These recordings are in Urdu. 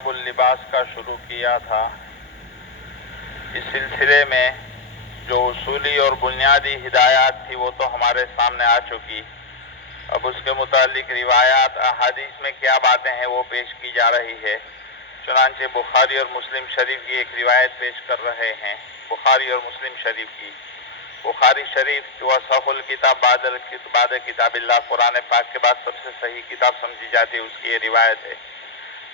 اللباس کا شروع کیا تھا۔ اس سلسلے میں جو اصولی اور بنیادی ہدایات تھی وہ تو ہمارے سامنے آ چکی۔ اب اس کے متعلق روایات احادیث میں کیا باتیں ہیں وہ پیش کی جا رہی ہے۔ چنانچہ بخاری اور مسلم شریف کی ایک روایت پیش کر رہے ہیں، بخاری اور مسلم شریف کی۔ بخاری شریف جو اصح الکتاب بعد کتاب اللہ، قرآن پاک کے بعد سب سے صحیح کتاب سمجھی جاتی ہے، اس کی یہ روایت ہے۔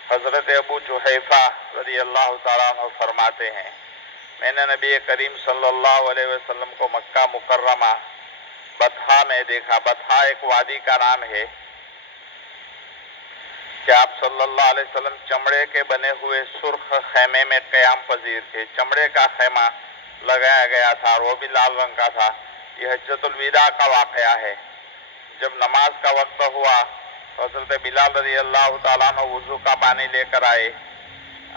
حضرت ابو جحیفہ رضی اللہ تعالیٰ عنہ فرماتے ہیں، میں نے نبی کریم صلی اللہ علیہ وسلم کو مکہ مکرمہ بطحا میں دیکھا۔ بطحا ایک وادی کا نام ہے کہ آپ صلی اللہ علیہ وسلم چمڑے کے بنے ہوئے سرخ خیمے میں قیام پذیر تھے۔ چمڑے کا خیمہ لگایا گیا تھا اور وہ بھی لال رنگ کا تھا۔ یہ حجۃ الوداع کا واقعہ ہے۔ جب نماز کا وقت ہوا تو حضرت بلال رضی اللہ تعالیٰ عنہ وضو کا پانی لے کر آئے۔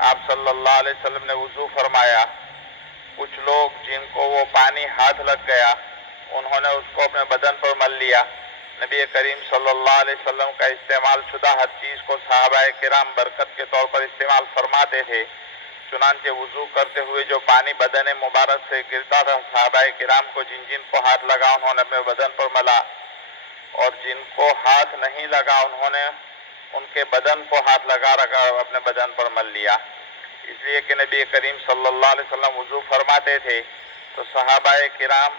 آپ صلی اللہ علیہ وسلم نے وضو فرمایا۔ کچھ لوگ جن کو وہ پانی ہاتھ لگ گیا انہوں نے اس کو اپنے بدن پر مل لیا۔ نبی کریم صلی اللہ علیہ وسلم کا استعمال شدہ ہر چیز کو صحابہ کرام برکت کے طور پر استعمال فرماتے تھے۔ چنانچہ وضو کرتے ہوئے جو پانی بدن مبارک سے گرتا تھا، صحابہ کرام کو جن کو ہاتھ لگا انہوں نے اپنے بدن پر ملا، اور جن کو ہاتھ نہیں لگا انہوں نے ان کے بدن کو ہاتھ لگا رکھا اور اپنے بدن پر مل لیا۔ اس لیے کہ نبی کریم صلی اللہ علیہ وسلم وضو فرماتے تھے تو صحابہ کرام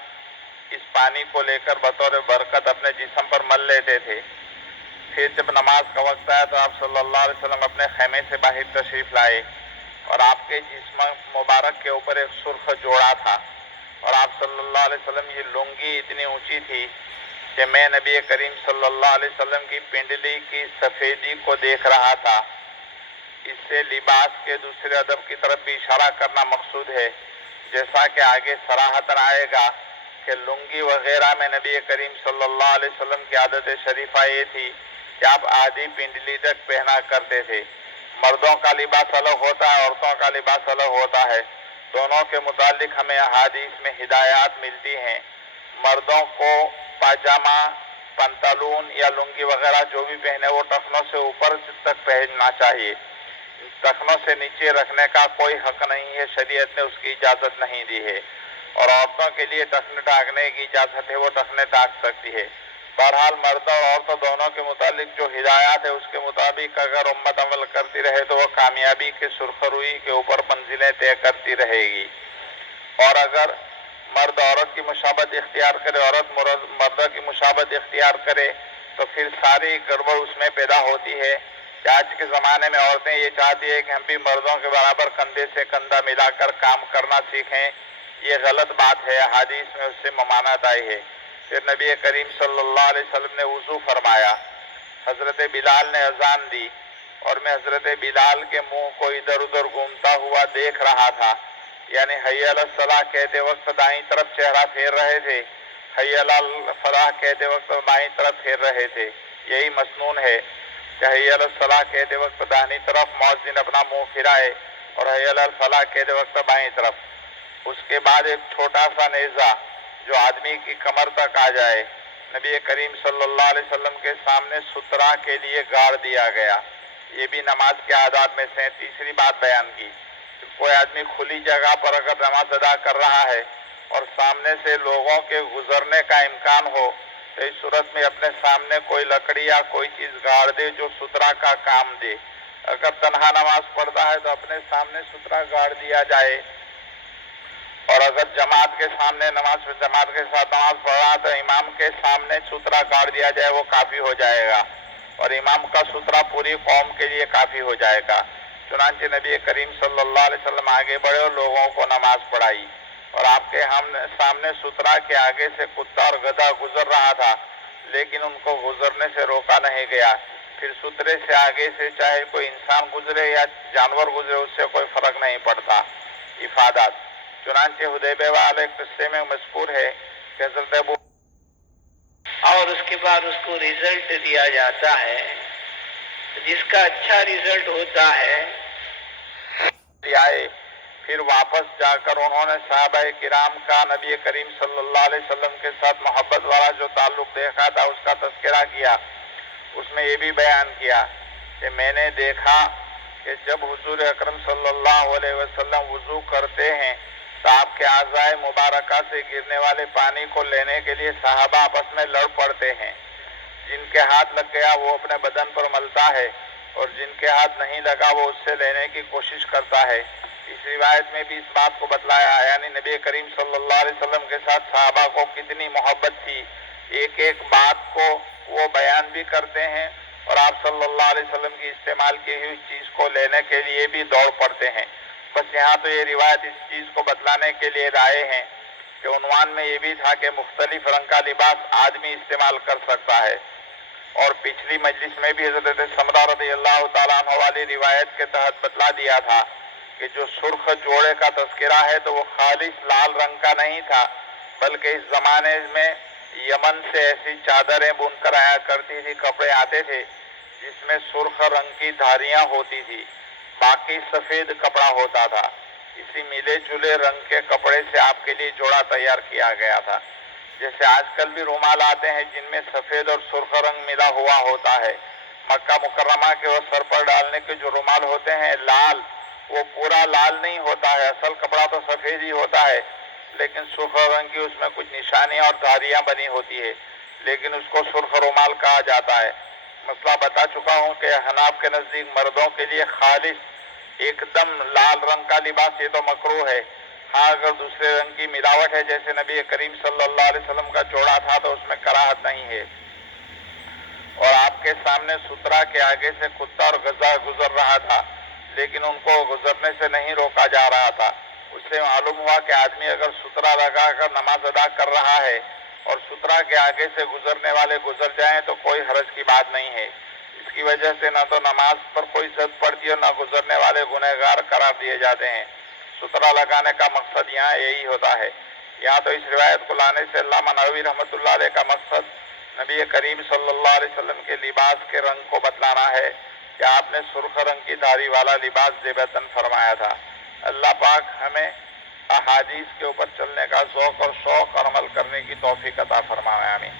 اس پانی کو لے کر بطور برکت اپنے جسم پر مل لیتے تھے۔ پھر جب نماز کا وقت آیا تو آپ صلی اللہ علیہ وسلم اپنے خیمے سے باہر تشریف لائے اور آپ کے جسم مبارک کے اوپر ایک سرخ جوڑا تھا، اور آپ صلی اللہ علیہ وسلم یہ لنگی اتنی اونچی تھی کہ میں نبی کریم صلی اللہ علیہ وسلم کی پنڈلی کی سفیدی کو دیکھ رہا تھا۔ اس سے لباس کے دوسرے ادب کی طرف بھی اشارہ کرنا مقصود ہے، جیسا کہ آگے صراحتاً آئے گا کہ لنگی وغیرہ میں نبی کریم صلی اللہ علیہ وسلم کی عادت شریفہ یہ تھی کہ آپ آدھی پنڈلی تک پہنا کرتے تھے۔ مردوں کا لباس الگ ہوتا ہے، عورتوں کا لباس الگ ہوتا ہے۔ دونوں کے متعلق ہمیں احادیث میں ہدایات ملتی ہیں۔ مردوں کو پاجامہ، پنتلون یا لنگی وغیرہ جو بھی پہنے وہ ٹخنوں سے اوپر تک پہننا چاہیے۔ ٹخنوں سے نیچے رکھنے کا کوئی حق نہیں ہے، شریعت نے اس کی اجازت نہیں دی ہے، اور عورتوں کے لیے ٹخنے ڈھانکنے کی اجازت ہے، وہ ٹخنے ڈھانک سکتی ہے۔ بہرحال مرد اور عورتوں دونوں کے متعلق جو ہدایات ہے اس کے مطابق اگر امت عمل کرتی رہے تو وہ کامیابی کے سرخروئی کے اوپر منزلیں طے کرتی رہے گی۔ اور اگر مرد عورت کی مشابہت اختیار کرے، عورت مرد کی مشابہت اختیار کرے تو پھر ساری گڑبڑ اس میں پیدا ہوتی ہے کہ آج کے زمانے میں عورتیں یہ چاہتی ہے کہ ہم بھی مردوں کے برابر کندھے سے کندھا ملا کر کام کرنا سیکھیں۔ یہ غلط بات ہے، حدیث میں اس سے ممانعت آئی ہے۔ پھر نبی کریم صلی اللہ علیہ وسلم نے وضو فرمایا، حضرت بلال نے اذان دی اور میں حضرت بلال کے منہ کو ادھر ادھر گھومتا ہوا دیکھ رہا تھا، یعنی حی علی الصلاۃ کہتے وقت دائیں طرف چہرہ پھیر رہے تھے، حی علی الفلاح کہتے وقت بائیں طرف پھیر رہے تھے۔ یہی مسنون ہے کہ حی علی الصلاۃ کہتے وقت داہنی طرف مؤذن اپنا منہ پھرائے اور حی علی الفلاح کہتے وقت بائیں طرف۔ اس کے بعد ایک چھوٹا سا نیزہ جو آدمی کی کمر تک آ جائے نبی کریم صلی اللہ علیہ وسلم کے سامنے سترہ کے لیے گاڑ دیا گیا۔ یہ بھی نماز کے آداب میں سے تیسری بات بیان کی۔ کوئی آدمی کھلی جگہ پر اگر نماز ادا کر رہا ہے اور سامنے سے لوگوں کے گزرنے کا امکان ہو تو اس صورت میں اپنے سامنے کوئی لکڑی یا کوئی چیز گاڑ دے جو سترہ کا کام دے۔ اگر تنہا نماز پڑھتا ہے تو اپنے سامنے سترہ گاڑ دیا جائے، اور اگر جماعت کے سامنے جماعت کے ساتھ نماز پڑھ رہا تو امام کے سامنے سترہ گاڑ دیا جائے، وہ کافی ہو جائے گا، اور امام کا سترہ پوری قوم کے لیے کافی ہو جائے گا۔ چنانچہ نبی کریم صلی اللہ علیہ وسلم آگے بڑھے اور لوگوں کو نماز پڑھائی، اور آپ کے سامنے سترہ کے آگے سے کتا اور گدھا گزر رہا تھا، لیکن ان کو گزرنے سے روکا نہیں گیا۔ پھر سترے سے آگے سے چاہے کوئی انسان گزرے یا جانور گزرے اس سے کوئی فرق نہیں پڑتا۔ افادات چنانچہ حدیبیہ والے قصے میں مذکور ہے کہ حضرت ابو اور اس کے بعد اس کو ریزلٹ دیا جاتا ہے، جس کا اچھا ریزلٹ ہوتا ہے آئے، پھر واپس جا کر انہوں نے صحابہ کرام کا نبی کریم صلی اللہ علیہ وسلم کے ساتھ محبت والا جو تعلق دیکھا تھا اس کا تذکرہ کیا۔ اس میں یہ بھی بیان کیا کہ میں نے دیکھا کہ کہ جب حضور اکرم صلی اللہ علیہ وسلم وضو کرتے ہیں تو آپ کے اعضائے مبارکہ سے گرنے والے پانی کو لینے کے لیے صحابہ آپس میں لڑ پڑتے ہیں. جن کے ہاتھ لگ گیا وہ اپنے بدن پر ملتا ہے اور جن کے ہاتھ نہیں لگا وہ اس سے لینے کی کوشش کرتا ہے. اس روایت میں بھی اس بات کو بتلایا یعنی نبی کریم صلی اللہ علیہ وسلم کے ساتھ صحابہ کو کتنی محبت تھی. ایک ایک بات کو وہ بیان بھی کرتے ہیں اور آپ صلی اللہ علیہ وسلم کی استعمال کی ہوئی چیز کو لینے کے لیے بھی دوڑ پڑتے ہیں. بس یہاں تو یہ روایت اس چیز کو بتلانے کے لیے لائے ہیں کہ عنوان میں یہ بھی تھا کہ مختلف رنگ کا لباس آدمی استعمال کر سکتا ہے. اور پچھلی مجلس میں بھی حضرت سمرہ رضی اللہ تعالیٰ عنہ والی روایت کے تحت بتلا دیا تھا کہ جو سرخ جوڑے کا تذکرہ ہے تو وہ خالص لال رنگ کا نہیں تھا بلکہ اس زمانے میں یمن سے ایسی چادریں بن کر آیا کرتی تھی، کپڑے آتے تھے جس میں سرخ رنگ کی دھاریاں ہوتی تھی، باقی سفید کپڑا ہوتا تھا. اسی ملے جلے رنگ کے کپڑے سے آپ کے لیے جوڑا تیار کیا گیا تھا. جیسے آج کل بھی رومال آتے ہیں جن میں سفید اور سرخ رنگ ملا ہوا ہوتا ہے. مکہ مکرمہ کے وہ سر پر ڈالنے کے جو رومال ہوتے ہیں لال، وہ پورا لال نہیں ہوتا ہے، اصل کپڑا تو سفید ہی ہوتا ہے لیکن سرخ رنگ کی اس میں کچھ نشانیاں اور دھاریاں بنی ہوتی ہے، لیکن اس کو سرخ رومال کہا جاتا ہے. مسئلہ بتا چکا ہوں کہ حناف کے نزدیک مردوں کے لیے خالص ایک دم لال رنگ کا لباس یہ تو مکروہ ہے. ہاں اگر دوسرے رنگ کی ملاوٹ ہے جیسے نبی کریم صلی اللہ علیہ وسلم کا جوڑا تھا تو اس میں کراہت نہیں ہے. اور آپ کے سامنے سترا کے آگے سے کتا اور گزا گزر رہا تھا لیکن ان کو گزرنے سے نہیں روکا جا رہا تھا. اس سے معلوم ہوا کہ آدمی اگر سترا لگا کر نماز ادا کر رہا ہے اور سترا کے آگے سے گزرنے والے گزر جائیں تو کوئی حرج کی بات نہیں ہے. اس کی وجہ سے نہ تو نماز پر کوئی زد پڑتی اور نہ گزرنے والے گنہگار قرار دیے جاتے ہیں. سترا لگانے کا مقصد یہاں یہی ہوتا ہے. یہاں تو اس روایت کو لانے سے علامہ نووی رحمۃ اللہ علیہ کا مقصد نبی کریم صلی اللہ علیہ وسلم کے لباس کے رنگ کو بتلانا ہے کہ آپ نے سرخ رنگ کی دھاری والا لباس زیبتاً فرمایا تھا. اللہ پاک ہمیں احادیث کے اوپر چلنے کا ذوق اور شوق اور عمل کرنے کی توفیق عطا فرمائے. آمین.